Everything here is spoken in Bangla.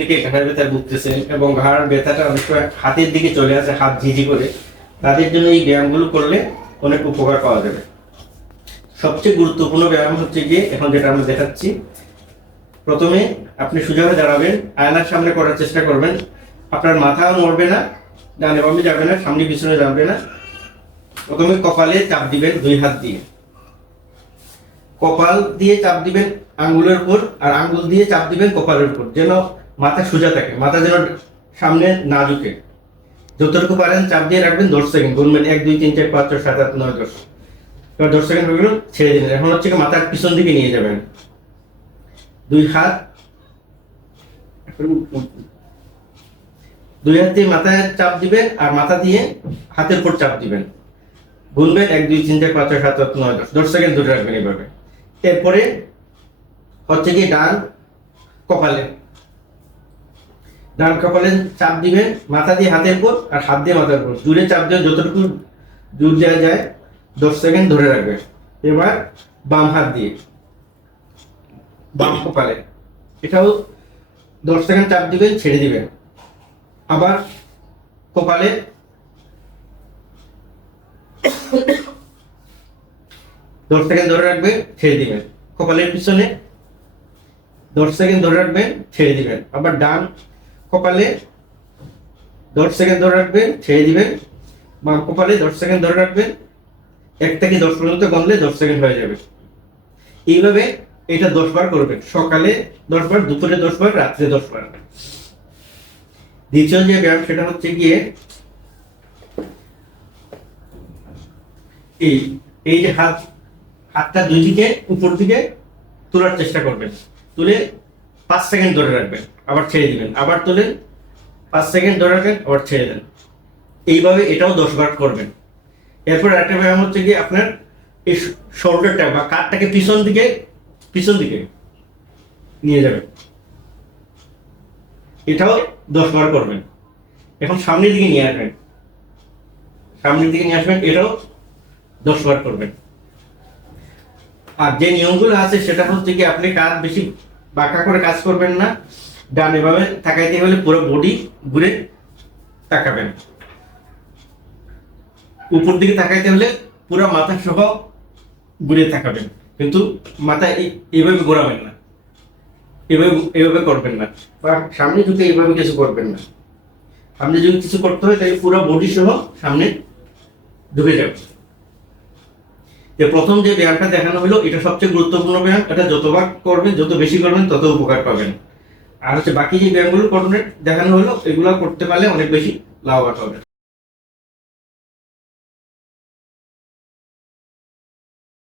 থেকে ঘাড়ের ব্যথায় ভুগতেছেন এবং ঘাড় ব্যথাটা অনেক সময় হাতের দিকে চলে আসে, হাত ঝিঝি করে। তাদের জন্য এই ব্যায়ামগুলো করলে অনেক উপকার পাওয়া যাবে। সবচেয়ে গুরুত্বপূর্ণ ব্যায়াম হচ্ছে গিয়ে, এখন যেটা আমরা দেখাচ্ছি, প্রথমে আপনি সোজা হয়ে দাঁড়াবেন, আয়নার সামনে করার চেষ্টা করবেন। আপনার মাথাও নড়বে না, ডানে বামে যাবে না, সামনে পিছনে যাবে না। প্রথমে কপালে চাপ দিবেন দুই হাত দিয়ে। কপাল দিয়ে চাপ দিবেন আঙ্গুলের উপর, আর আঙ্গুল দিয়ে চাপ দিবেন কপালের উপর। যেন মাথা সোজা থাকে, মাথা যেন সামনে না ঝুঁকে। যতটুকু পারেন চাপ দিয়ে রাখবেন, দশ সেকেন্ড গুনবেন এক, দুই, তিন, চার, পাঁচ, ছয়, সাত, আট, নয়, দশ। এবার দশ সেকেন্ড হয়ে গেল, ছেড়ে দিলেন। এখন হচ্ছে মাথার পিছন দিকে নিয়ে যাবেন। দুই হাত দুই হাত দিয়ে মাথায় চাপ দিবেন আর মাথা দিয়ে হাতের উপর চাপ দিবেন। গুনবেন এক, দুই, তিন, চার, পাঁচ, ছয়, সাত, আট, নয়, দশ। দশ সেকেন্ড ধরে রাখবেন এইভাবে এরপরে হচ্ছে কি ডান কপালে ডান কপালে চাপ দিবে, মাথা দিয়ে হাতের উপর আর হাত দিয়ে মাথার উপর জুড়ে চাপ দিয়ে যতটুকু জোর দেওয়া যায়, দশ সেকেন্ড ধরে রাখবেন এবার বাম হাত দিয়ে, বাম কপালে। এটাও দশ সেকেন্ড চাপ দিবেন, ছেড়ে দিবেন। আবার কপালে দশ সেকেন্ড ধরে রাখবেন ছেড়ে দিবেন। কপালের পিছনে দশ সেকেন্ড ধরে রাখবেন, ছেড়ে দিবেন। আবার ডান কপালে দশ সেকেন্ড ধরে রাখবেন ছেড়ে দিবেন বাম কপালে দশ সেকেন্ড ধরে রাখবেন এক থেকে দশ পর্যন্ত গনলে দশ সেকেন্ড হয়ে যাবে। এইভাবে এটা দশ বার করবেন। সকালে দশ বার, দুপুরে দশ বার, রাত্রে দশ বার। দ্বিতীয় যে ব্যায়াম, সেটা হচ্ছে গিয়ে এই এই যে হাত, হাতটা দুই দিকে, উপর দিকে তোলার চেষ্টা করবেন। তুলে পাঁচ সেকেন্ড ধরে রাখবেন, আবার ছেড়ে দিবেন, আবার তুলেন পাঁচ সেকেন্ড ধরে রাখবেন, আবার ছেড়ে দেন। এইভাবে এটাও দশ বার করবেন। এরপর একটা ব্যায়াম হচ্ছে কি আপনার এই শোল্ডারটা বা কাঠটাকে পিছন দিকে পিছন দিকে নিয়ে যাবেন। এটাও দশ বার করবেন। এখন সামনের দিকে নিয়ে আসবেন। সামনের দিকে নিয়ে আসবেন, এটাও দশ বার করবেন। আর যে নিয়মগুলো আছে, সেটা হচ্ছে কি আপনি কাজ বেশি বাঁকা করে কাজ করবেন না। ডান এভাবে তাকাইতে হলে পুরো বডি ঘুরে তাকাবেন। উপর দিকে তাকাইতে হলে পুরো মাথা সহ ঘুরে তাকাবেন। কিন্তু মাথা এই- এইভাবে ঘোরাবেন না। এভাবে এভাবে করবেন না। বা সামনে ঢুকে এইভাবে কিছু করবেন না। সামনে যদি কিছু করতে হয়, তাহলে পুরো বডি সহ সামনে ঢুকে যাবে যে প্রথম যে ব্যায়ামটা দেখানো হলো, এটা সবচেয়ে গুরুত্বপূর্ণ ব্যায়াম। এটা যতবার করবেন, যত বেশি করবেন, তত উপকার পাবেন। আর হচ্ছে বাকি যে ব্যায়ামগুলো করবেন দেখানো হলো, এগুলো করতে পারলে অনেক বেশি লাভবান হবে